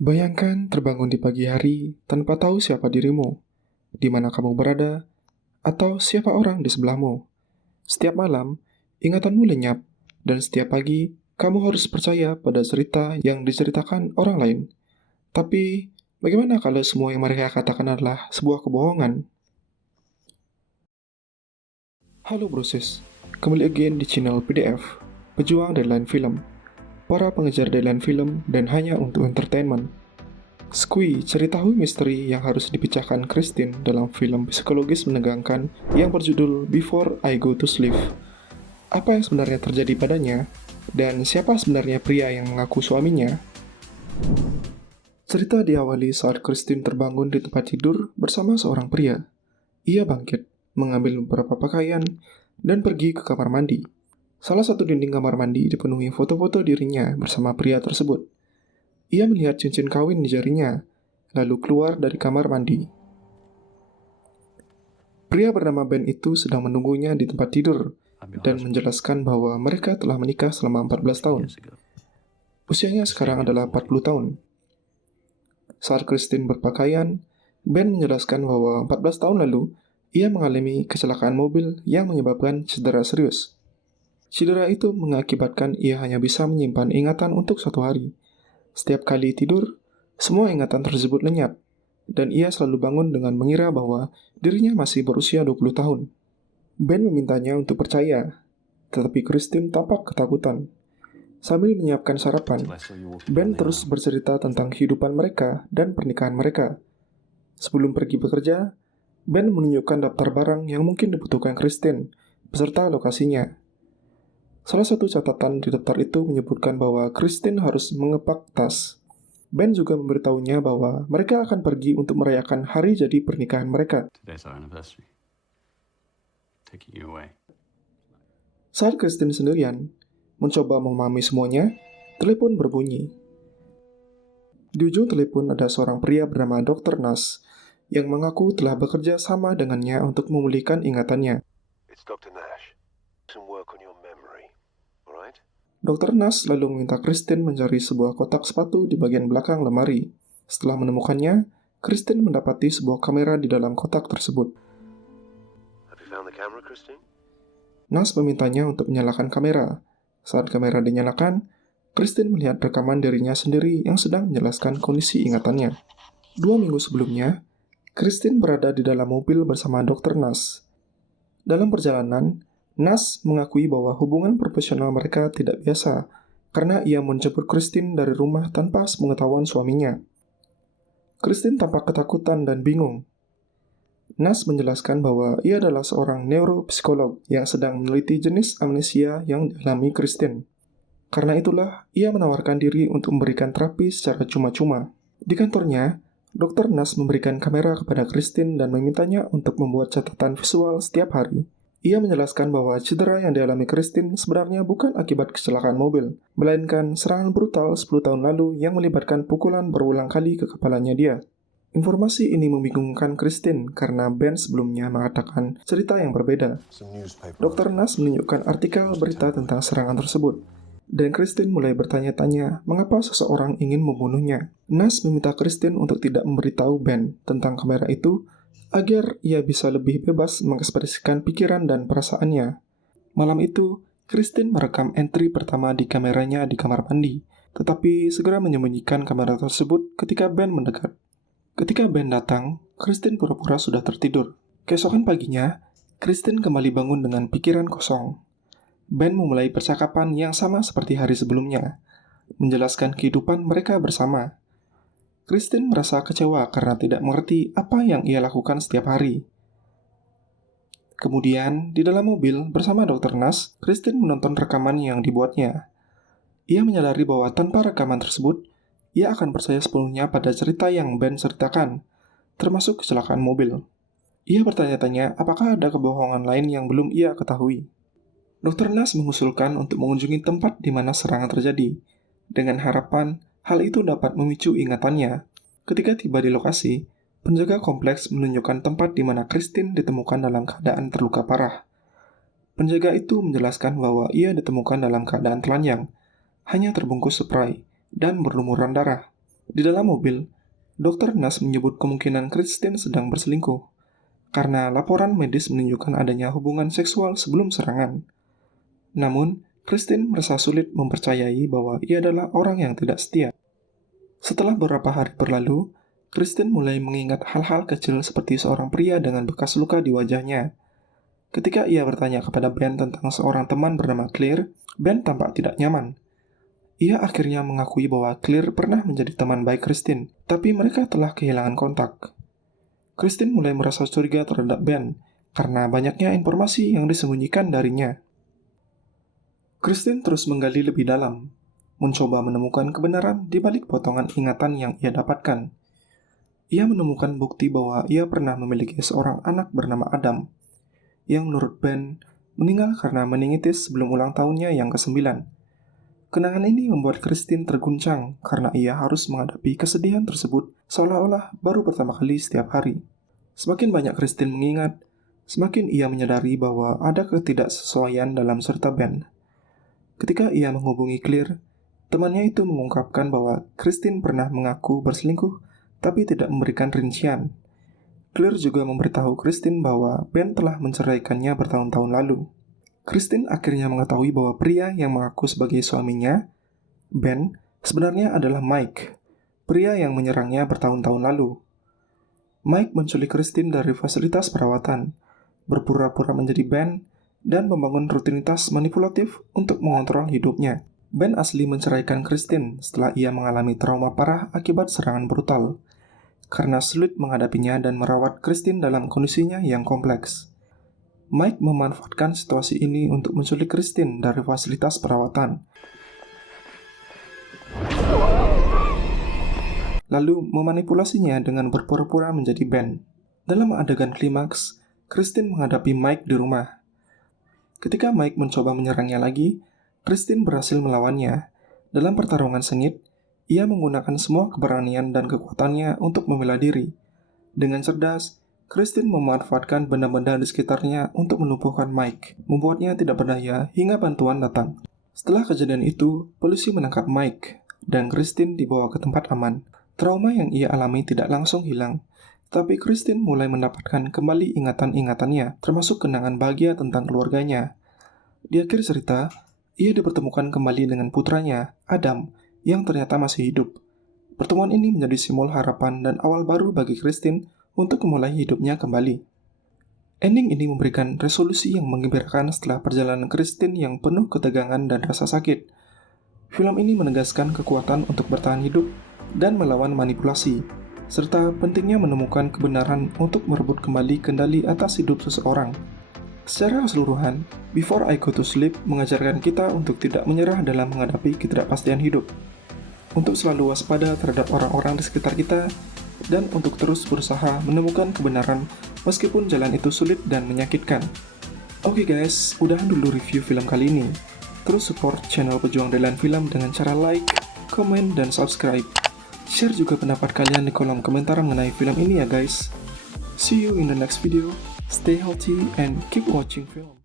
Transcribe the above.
Bayangkan terbangun di pagi hari tanpa tahu siapa dirimu, di mana kamu berada, atau siapa orang di sebelahmu. Setiap malam, ingatanmu lenyap, dan setiap pagi, kamu harus percaya pada cerita yang diceritakan orang lain. Tapi, bagaimana kalau semua yang mereka katakan adalah sebuah kebohongan? Halo Broses, kembali again di channel PDF, pejuang deadline film, para pengejar deadline film dan hanya untuk entertainment. Squee, cerita hui misteri yang harus dipecahkan Christine dalam film psikologis menegangkan yang berjudul Before I Go to Sleep. Apa yang sebenarnya terjadi padanya? Dan siapa sebenarnya pria yang mengaku suaminya? Cerita diawali saat Christine terbangun di tempat tidur bersama seorang pria. Ia bangkit, mengambil beberapa pakaian, dan pergi ke kamar mandi. Salah satu dinding kamar mandi dipenuhi foto-foto dirinya bersama pria tersebut. Ia melihat cincin kawin di jarinya, lalu keluar dari kamar mandi. Pria bernama Ben itu sedang menunggunya di tempat tidur dan menjelaskan bahwa mereka telah menikah selama 14 tahun. Usianya sekarang adalah 40 tahun. Saat Christine berpakaian, Ben menjelaskan bahwa 14 tahun lalu, ia mengalami kecelakaan mobil yang menyebabkan cedera serius. Cedera itu mengakibatkan ia hanya bisa menyimpan ingatan untuk satu hari. Setiap kali tidur, semua ingatan tersebut lenyap, dan ia selalu bangun dengan mengira bahwa dirinya masih berusia 20 tahun. Ben memintanya untuk percaya, tetapi Christine tampak ketakutan. Sambil menyiapkan sarapan, Ben terus bercerita tentang kehidupan mereka dan pernikahan mereka. Sebelum pergi bekerja, Ben menunjukkan daftar barang yang mungkin dibutuhkan Christine, beserta lokasinya. Salah satu catatan di daftar itu menyebutkan bahwa Christine harus mengepak tas. Ben juga memberitahunya bahwa mereka akan pergi untuk merayakan hari jadi pernikahan mereka. Saat Christine sendirian, mencoba memahami semuanya, telepon berbunyi. Di ujung telepon ada seorang pria bernama Dr. Nas yang mengaku telah bekerja sama dengannya untuk memulihkan ingatannya. It's Dr. Nash. Some work on your memory. Alright? Dr. Nas lalu meminta Christine mencari sebuah kotak sepatu di bagian belakang lemari. Setelah menemukannya, Christine mendapati sebuah kamera di dalam kotak tersebut. Have you found the camera, Christine? Nas memintanya untuk menyalakan kamera. Saat kamera dinyalakan, Christine melihat rekaman dirinya sendiri yang sedang menjelaskan kondisi ingatannya. 2 minggu sebelumnya, Christine berada di dalam mobil bersama Dr. Nas. Dalam perjalanan, Nas mengakui bahwa hubungan profesional mereka tidak biasa karena ia menjemput Christine dari rumah tanpa sepengetahuan suaminya. Christine tampak ketakutan dan bingung. Nas menjelaskan bahwa ia adalah seorang neuropsikolog yang sedang meneliti jenis amnesia yang dialami Christine. Karena itulah, ia menawarkan diri untuk memberikan terapi secara cuma-cuma. Di kantornya, Dr. Nas memberikan kamera kepada Christine dan memintanya untuk membuat catatan visual setiap hari. Ia menjelaskan bahwa cedera yang dialami Christine sebenarnya bukan akibat kecelakaan mobil, melainkan serangan brutal 10 tahun lalu yang melibatkan pukulan berulang kali ke kepalanya dia. Informasi ini membingungkan Christine karena Ben sebelumnya mengatakan cerita yang berbeda. Dr. Nas menunjukkan artikel berita tentang serangan tersebut, dan Christine mulai bertanya-tanya mengapa seseorang ingin membunuhnya. Nas meminta Christine untuk tidak memberitahu Ben tentang kamera itu agar ia bisa lebih bebas mengekspresikan pikiran dan perasaannya. Malam itu, Christine merekam entry pertama di kameranya di kamar mandi, tetapi segera menyembunyikan kamera tersebut ketika Ben mendekat. Ketika Ben datang, Christine pura-pura sudah tertidur. Keesokan paginya, Christine kembali bangun dengan pikiran kosong. Ben memulai percakapan yang sama seperti hari sebelumnya, menjelaskan kehidupan mereka bersama. Christine merasa kecewa karena tidak mengerti apa yang ia lakukan setiap hari. Kemudian, di dalam mobil bersama Dr. Nas, Christine menonton rekaman yang dibuatnya. Ia menyadari bahwa tanpa rekaman tersebut, ia akan percaya sepenuhnya pada cerita yang Ben ceritakan, termasuk kecelakaan mobil. Ia bertanya-tanya apakah ada kebohongan lain yang belum ia ketahui. Dr. Nas mengusulkan untuk mengunjungi tempat di mana serangan terjadi, dengan harapan hal itu dapat memicu ingatannya. Ketika tiba di lokasi, penjaga kompleks menunjukkan tempat di mana Christine ditemukan dalam keadaan terluka parah. Penjaga itu menjelaskan bahwa ia ditemukan dalam keadaan telanjang, hanya terbungkus spray, dan berlumuran darah. Di dalam mobil, Dr. Nas menyebut kemungkinan Kristen sedang berselingkuh, karena laporan medis menunjukkan adanya hubungan seksual sebelum serangan. Namun, Kristen merasa sulit mempercayai bahwa ia adalah orang yang tidak setia. Setelah beberapa hari berlalu, Kristen mulai mengingat hal-hal kecil seperti seorang pria dengan bekas luka di wajahnya. Ketika ia bertanya kepada Ben tentang seorang teman bernama Claire, Ben tampak tidak nyaman. Ia akhirnya mengakui bahwa Claire pernah menjadi teman baik Kristen, tapi mereka telah kehilangan kontak. Kristen mulai merasa curiga terhadap Ben, karena banyaknya informasi yang disembunyikan darinya. Kristen terus menggali lebih dalam, mencoba menemukan kebenaran di balik potongan ingatan yang ia dapatkan. Ia menemukan bukti bahwa ia pernah memiliki seorang anak bernama Adam, yang menurut Ben meninggal karena meningitis sebelum ulang tahunnya yang ke-9. Kenangan ini membuat Kristen terguncang karena ia harus menghadapi kesedihan tersebut seolah-olah baru pertama kali setiap hari. Semakin banyak Kristen mengingat, semakin ia menyadari bahwa ada ketidaksesuaian dalam cerita Ben. Ketika ia menghubungi Claire, temannya itu mengungkapkan bahwa Kristen pernah mengaku berselingkuh tapi tidak memberikan rincian. Claire juga memberitahu Kristen bahwa Ben telah menceraikannya bertahun-tahun lalu. Kristen akhirnya mengetahui bahwa pria yang mengaku sebagai suaminya, Ben, sebenarnya adalah Mike, pria yang menyerangnya bertahun-tahun lalu. Mike menculik Kristen dari fasilitas perawatan, berpura-pura menjadi Ben, dan membangun rutinitas manipulatif untuk mengontrol hidupnya. Ben asli menceraikan Kristen setelah ia mengalami trauma parah akibat serangan brutal, karena sulit menghadapinya dan merawat Kristen dalam kondisinya yang kompleks. Mike memanfaatkan situasi ini untuk menculik Kristen dari fasilitas perawatan, lalu memanipulasinya dengan berpura-pura menjadi Ben. Dalam adegan klimaks, Kristen menghadapi Mike di rumah. Ketika Mike mencoba menyerangnya lagi, Kristen berhasil melawannya. Dalam pertarungan sengit, ia menggunakan semua keberanian dan kekuatannya untuk membela diri. Dengan cerdas, Kristen memanfaatkan benda-benda di sekitarnya untuk melumpuhkan Mike, membuatnya tidak berdaya hingga bantuan datang. Setelah kejadian itu, polisi menangkap Mike, dan Kristen dibawa ke tempat aman. Trauma yang ia alami tidak langsung hilang, tapi Kristen mulai mendapatkan kembali ingatan-ingatannya, termasuk kenangan bahagia tentang keluarganya. Di akhir cerita, ia dipertemukan kembali dengan putranya, Adam, yang ternyata masih hidup. Pertemuan ini menjadi simbol harapan dan awal baru bagi Kristen untuk memulai hidupnya kembali. Ending ini memberikan resolusi yang menggembirakan setelah perjalanan Kristen yang penuh ketegangan dan rasa sakit. Film ini menegaskan kekuatan untuk bertahan hidup dan melawan manipulasi, serta pentingnya menemukan kebenaran untuk merebut kembali kendali atas hidup seseorang. Secara keseluruhan, Before I Go to Sleep mengajarkan kita untuk tidak menyerah dalam menghadapi ketidakpastian hidup, untuk selalu waspada terhadap orang-orang di sekitar kita, dan untuk terus berusaha menemukan kebenaran meskipun jalan itu sulit dan menyakitkan. Oke guys, udahan dulu review film kali ini. Terus support channel Pejuang Delan Film dengan cara like, komen, dan subscribe. Share juga pendapat kalian di kolom komentar mengenai film ini ya guys. See you in the next video. Stay healthy and keep watching film.